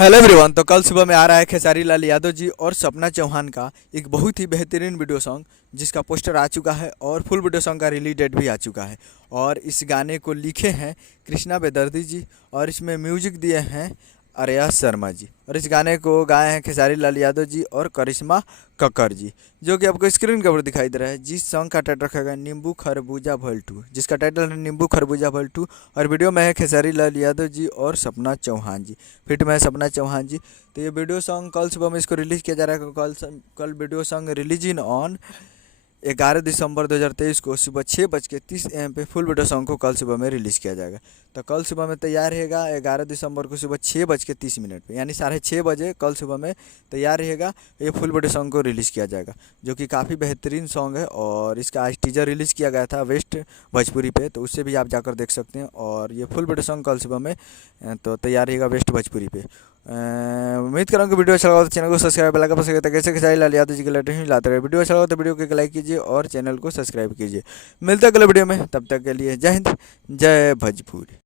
Hello everyone. तो कल सुबह में आ रहा है खेसारी लाल यादव जी और सपना चौहान का एक बहुत ही बेहतरीन वीडियो सॉन्ग, जिसका पोस्टर आ चुका है और फुल वीडियो सॉन्ग का रिलीज डेट भी आ चुका है। और इस गाने को लिखे हैं कृष्णा बेदर्दी जी और इसमें म्यूजिक दिए हैं अरियाज शर्मा जी। और इस गाने को गाए हैं खेसारी लाल यादव जी और करिश्मा कक्कर जी, जो कि आपको स्क्रीन के ऊपर दिखाई दे रहा है। जिस सॉन्ग का टाइटल रखा गया नींबू खरबूजा भल टू, जिसका टाइटल है नींबू खरबूजा भल टू। और वीडियो में है खेसारी लाल यादव जी और सपना चौहान जी, फिट में है सपना चौहान जी। तो ये वीडियो सॉन्ग कल सुबह में इसको रिलीज़ किया जा रहा है। कल video song release in on 11 दिसंबर 2023 को सुबह 6:30 AM पे फुल वीडियो सॉन्ग को कल सुबह में रिलीज़ किया जाएगा। तो कल सुबह में तैयार रहेगा 11 दिसंबर को सुबह 6:30 पे, यानी 6:30 बजे कल सुबह में तैयार रहेगा। ये फुल वीडियो सॉन्ग को रिलीज़ किया जाएगा, जो कि काफ़ी बेहतरीन सॉन्ग है। और इसका आज टीजर रिलीज़ किया गया था वेस्ट भोजपुरी पे, तो उससे भी आप जाकर देख सकते हैं। और ये फुल वीडियो सॉन्ग कल सुबह में तो तैयार रहेगा वेस्ट भोजपुरी पे। उम्मीद करूँगा वीडियो अच्छा लगा तो चैनल को सब्सक्राइब लगा पसंद करते कैसे खेसारी लाल यादव जी के लेटेस्ट लाते रहे। वीडियो अच्छा लगा तो वीडियो को एक लाइक कीजिए और चैनल को सब्सक्राइब कीजिए। मिलते हैं अगले वीडियो में, तब तक के लिए जय हिंद जय भोजपुरी।